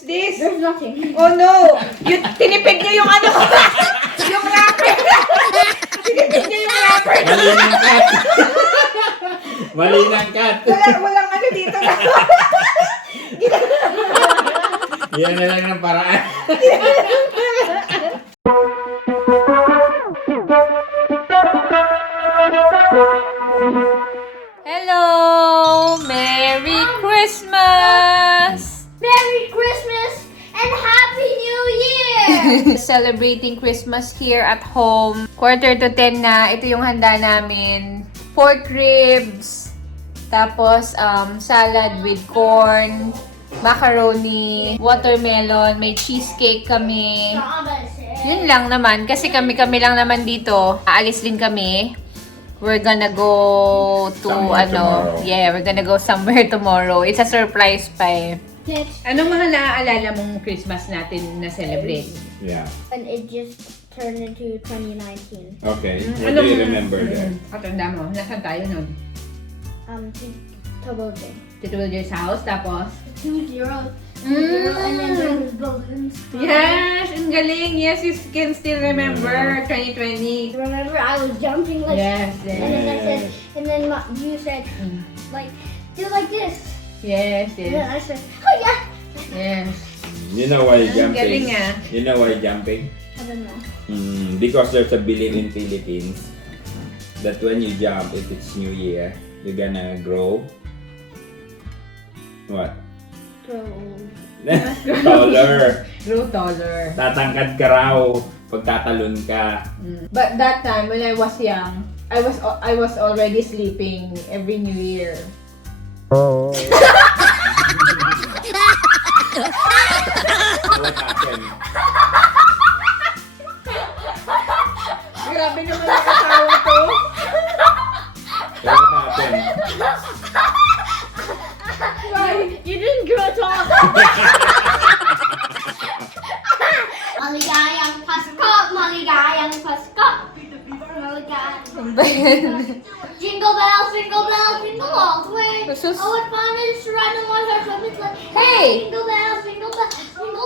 What's this? There's nothing. Oh no! Tinipid niyo yung ano! Yung wrapper! Tinipid niyo yung wrapper! Mali ng cut! Mali ng cut! Walang ano dito na. Yan na lang ng paraan. Hello! Merry Christmas! Merry Christmas and Happy New Year! Celebrating Christmas here at home. 9:45 na. Ito yung handa namin. Pork ribs. Tapos, salad with corn. Macaroni. Watermelon. May cheesecake kami. Yun lang naman. Kasi kami lang naman dito. Aalis din kami. We're gonna go to, Tomorrow. we're gonna go somewhere tomorrow. It's a surprise pa eh. Yes. Anong mga naaalala mong Christmas natin na celebrate? Yeah. And it just turned into 2019. Okay. What do you remember there? Katanda mo, nasaan tayo nun? Toboggan. Tito Wilder's house, tapos? 2 zeros. And then there was balloons. Yes! Ang galing! Yes, you can still remember 2020. Remember, I was jumping like. Yes, And then I said, yes. and then you said, like, do like this. Yes, And then yes. I said, oh yeah. Yes. You know why Ang jumping? galing ah. You know why jumping? I don't know. Because there's a belief in Philippines that when you jump, if it's New Year, you're gonna grow. What? Grow. Taller. Grow taller. Tatangkad ka raw pag tatalon ka. But that time, when I was young, I was already sleeping every New Year. What happened? Grabe naman ang asawa to. What happened? Why? You didn't grow tall. Maligayang Pasko! Maligayang Pasko! Maligayang. Jingle bells, jingle all the way. Sus- Oh, what fun it is to ride on one horse open sleigh. Hey! Jingle bells, jingle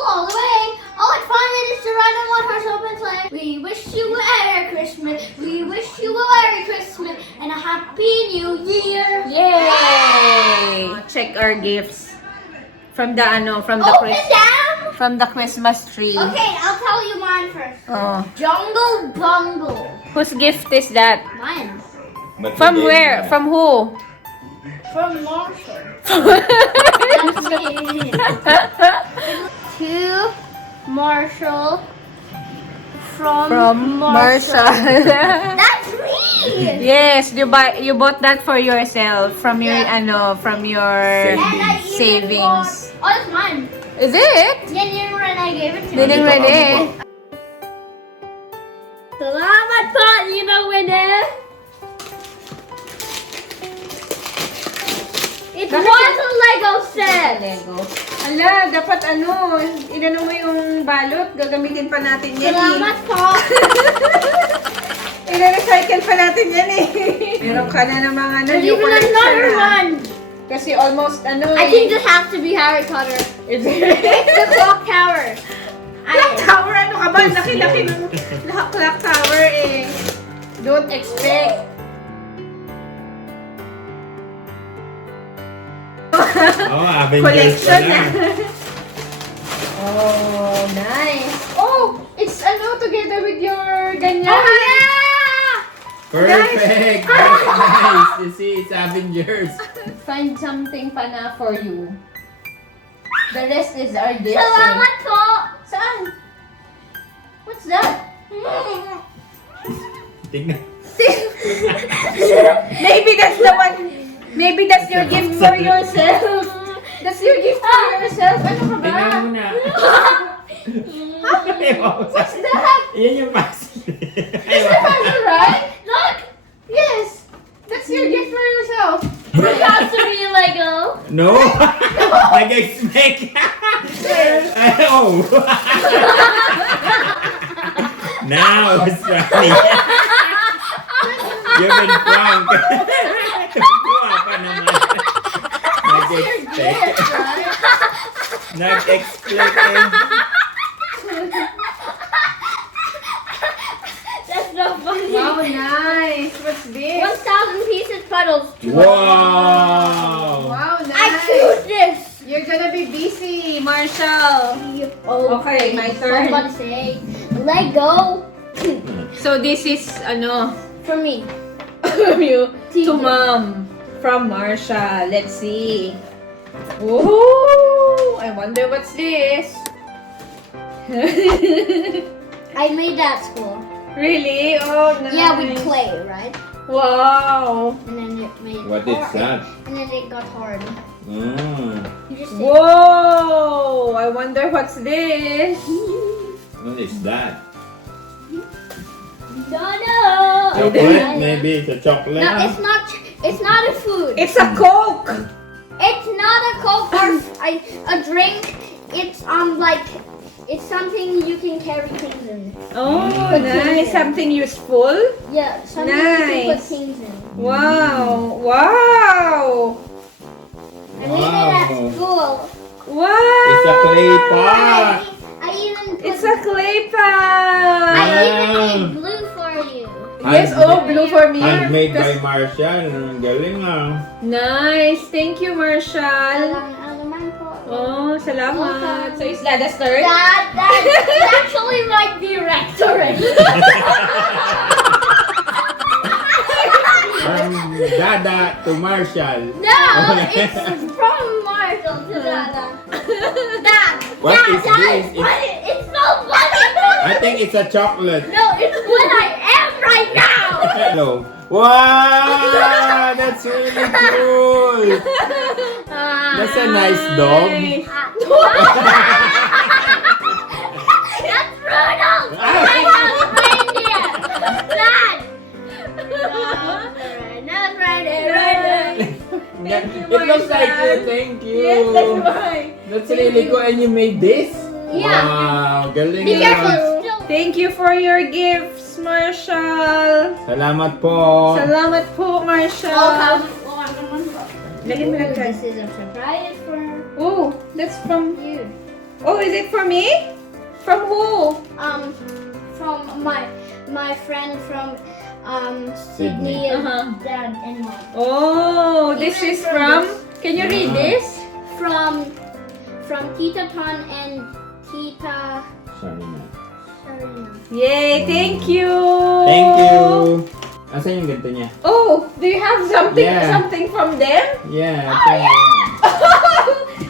all the way. Oh, what fun it is to ride on one horse open sleigh. We wish you a Merry Christmas. We wish you a Merry Christmas and a Happy New Year. Yay! Check our gifts from the Open them. from the Christmas tree. Okay, I'll tell you mine first. Oh, Jungle Bungle. whose gift is that? Mine. But From you where? gave From who? From Marshall. That's me. To Marshall. From Marshall. That's me. Yes, you bought that for yourself from your from your And I even savings. bought- Oh, that's mine. Is it? Yeah, you and I gave it to Didn't me. ready. Salamat po, you know winner. It was a Lego set. Lego. Ala, dapat inano mo yung balot, gagamitin pa natin yan Salamat po. Ire-recycle pa natin yan eh. Meron ka na ng mga There's new even collection another na. one. Kasi almost I think this has to be Harry Potter. Is The clock tower. Clock tower, ano ka ba? Laki-laki ng clock tower eh. Don't expect. Oh, Avengers Collection pa na. na. Oh, nice. Oh, it's together with your ganyan. Oh yeah! Perfect! Very nice! You see, it's Avengers. Find something pa na for you. The rest is our gifts. Salamat po. Saan? What's that? Tingnan. Maybe that's the one. Maybe that's your gift for yourself. That's your gift for yourself. Ano ka ba? Tingnan mo na. What's that? Yan yung puzzle. Is that puzzle, right? Look! Yes! That's your gift for yourself. It has to be Lego. No! Nag-expect! Oh! Now it's funny. You've been pranked. Kuha pa naman. Nag-expect. Yes, right? Nag-explain eh. That's not funny. Wow, nice. What's this? 1,000 pieces puddles. Wow! Wow, I nice. choose this. You're gonna be busy, Marshall. Okay, my turn. Somebody say Lego So this is, for me. from you to Teacher. Mom. From Marshall. Let's see. Ooh, I wonder what's this. I made that school. Really? Oh, nice. Yeah, with clay, right? Wow. And then it made What is hard. that? And then it got hard. Mm. You just say, Whoa! I wonder what's this. What is that? no. Chocolate? Maybe it's a chocolate. No, it's not. It's not a food. It's a Coke. It's not a Coke or a drink. It's like it's something you can carry things in. Oh, Put nice. things in. Something useful. Yeah, something you can put Nice. things in. Wow. Wow. I made it at Wow. school. Wow. It's a clay pot. I even put. It's a clay I pot. even Wow. made blue for you. Yes, oh, blue for me. Handmade by Kas- Marshall. Ang galing ah. Nice. Thank you, Marshall. Alaman po. Oh, salamat. Welcome. So, is Lada's turn? That actually my directorate. From Dada to Marshall. No, it's from Marshall to Dada. Dad, What Dad, is Dad, this? funny. It's so funny. I think it's a chocolate. No, it's what I am right now. Hello. Wow! That's really cool. That's a nice dog. That's Rudolph. Rudolph's reindeer. Dad. Rudolph's reindeer. It looks like you. Thank you. Yes, that's why. That's really cool. And you made this? Yeah. Wow. Galing Be ah. careful. Still. Thank you for your gifts, Marshall. Salamat po. Salamat po, Marshall. Welcome. Lagyan mo lang dyan. This is a surprise for Oh, that's from... you. Oh, is it for me? From who? From my friend from Sydney. Sydney and Uh-huh. Dad and Mom. Oh, this Even is from from... this- Can you read this? From Tita Ton and Tita Sorry na. Sharina. Yay, thank you. Thank you. Asan yung ganito niya? Oh, do you have something Yeah. something from them? Yeah. Oh, okay.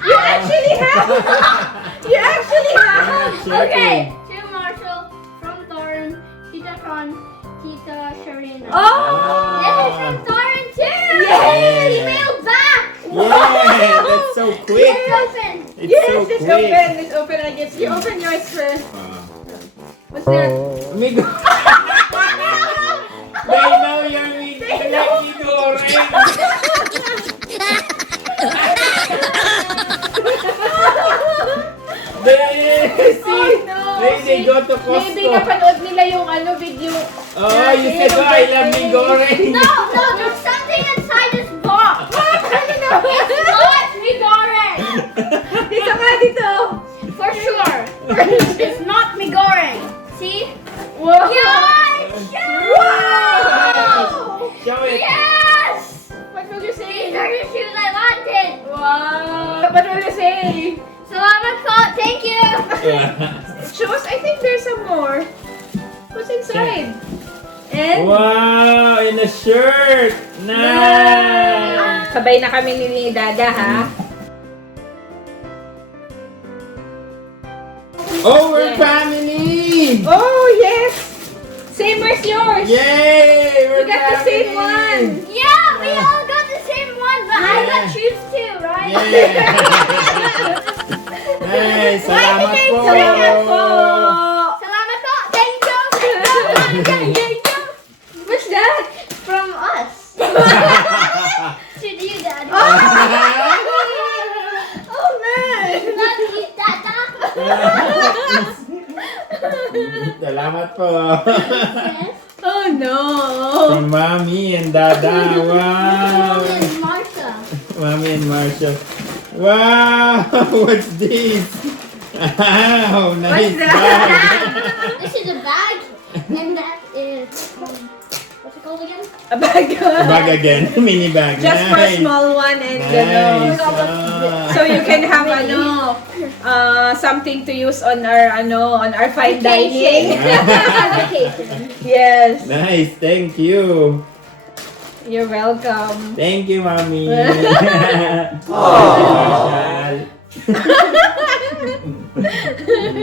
You actually have. You actually have. Checking. Okay, to Marshall from Thorin, Tita Ton, Tita Sharina. Oh. This is from Thorin too. Yay! Email back. Yeah, that's so quick. It's open. It's Yes, so it's quick. open. It's open. I guess you open yours first. What's there? Amigo. They know you're amigo. They see. Oh, no. They go to Maybe Costco. napanood nila yung video. Oh, you said, oh, I love me goreng. No, there's something inside this box. Ano na? It's not Migoreng. Dito nga dito. For sure. It's not Migoreng. See? Wow. Yes! Wow. Show it. Yes! What will you These say? are the shoes I wanted. Wow. What will you say? Salamat po. Thank you. Shoes? I think there's some more. What's inside? And Wow, in a shirt. Nice. sabay na kami ni Dada, ha? Oh, we're Yeah. family. Oh, yes! Same as yours! Yay, We we're got the same one! Yeah, we all got the same one, but I got Yeah. shoes too, right? Yeah. Nice, salamat po. Salamat po! Salamat po. Thank you. What's that? From us. To you, Dad. Oh, man! Love you, Dada. Salamat po. Oh, no! From Mommy and Dada. Wow. And Martha. Mommy and Marshall. Wow! What's this? Wow! Nice that? bag! This is a bag, and that is what's it called again? A bag. Bag again. Mini bag. Just for a Nice. small one and Nice. so you can have something to use on our fine dining. Vacation. Yes. Nice. Thank you. You're welcome. Thank you, Mommy. Marshall.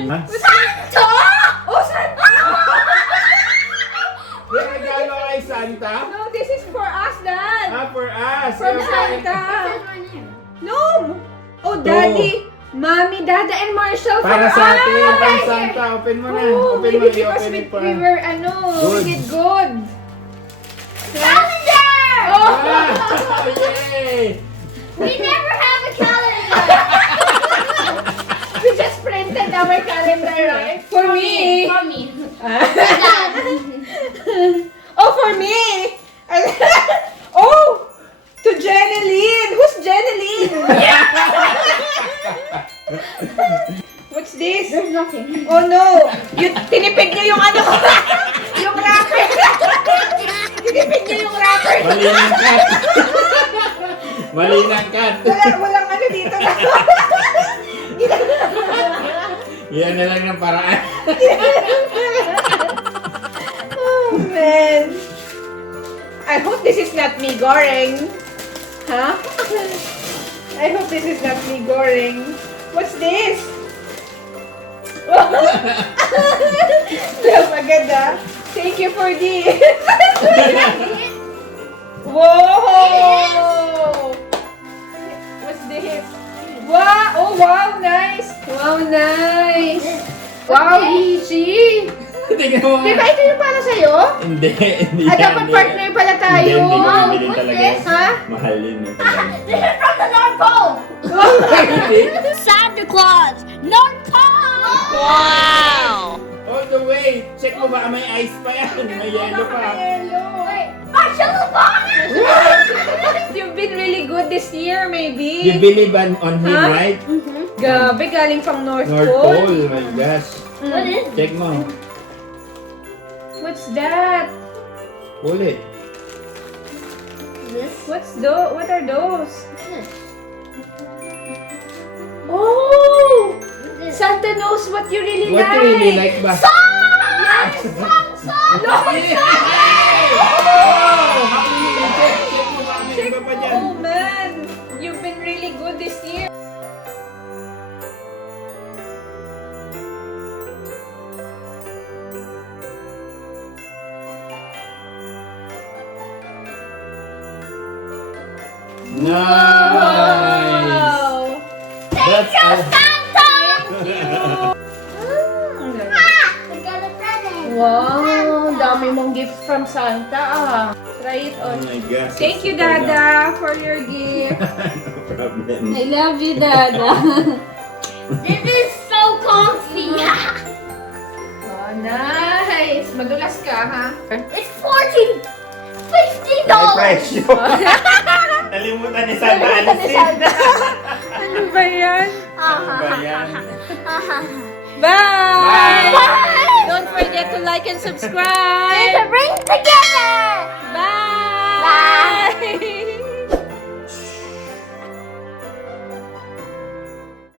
Huh? Santa! Oh, Santa! May regalo kay Santa? No, this is for us, Dad. For us. From Okay. Santa. That's my name. No. Oh, Daddy. Mommy, Dada, and Marshall Para for sa us. atin, from Santa. Open mo na. Oh, Open maybe mo. because I-open we it pa. were, we Good. did good. Calendar! Oh. Wow! Yay! We never have a calendar. We just printed our calendar, right? For me. For me. Ah. Oh, for me. Oh, to Jeneline. Who's Jeneline? What's this? There's nothing. Oh no! Tinipid niyo yung ano? Yung wrapper! Tinipid niyo yung wrapper! Mali ng cut. Mali ng cut. Walang ano dito na. Yan na lang ng paraan. Oh man! I hope this is not me goreng. Huh? I hope this is not me goreng. What's this? Maganda. Thank you for this. Whoa! What's this? Wow! Oh, wow! Nice! Wow, nice! Wow, easy! Tingnan mo. Di ba ito yung para sa'yo? Hindi. Dapat partner pala tayo. Hindi Wow, bumili what's talaga this? yan. Ha? Mahal yun. This is from the North Pole. Santa Claus, North Pole. Wow! All the way. Check mo ba may ice pa yan? May yellow pa. Marshall You've been really good this year, maybe. You believe on him, Huh? right? Gabi, galing from North North Pole. Pole. My gosh. What is it? Check mo. What's that? Pull it. This? What are those? This. Oh! This. Santa knows what you really What like. you really like ba? Yes! Song! Check mo ba may iba pa dyan? Oh man, you've been really good this year. Nice! That's all. Santa! Mm. We got a present. Wow, dami mong gifts from Santa ah. Try it Oh on. my gosh. Thank you, Dada, for your gift. No problem. I love you, Dada. This is so comfy. Oh, nice. Madulas ka, ha? It's $50. Presyo. Nalimutan ni Santa alisin. Ano ba yan? Ano ba yan? Bye! Bye! Don't forget to like and subscribe! Bring together. Bye! Bye!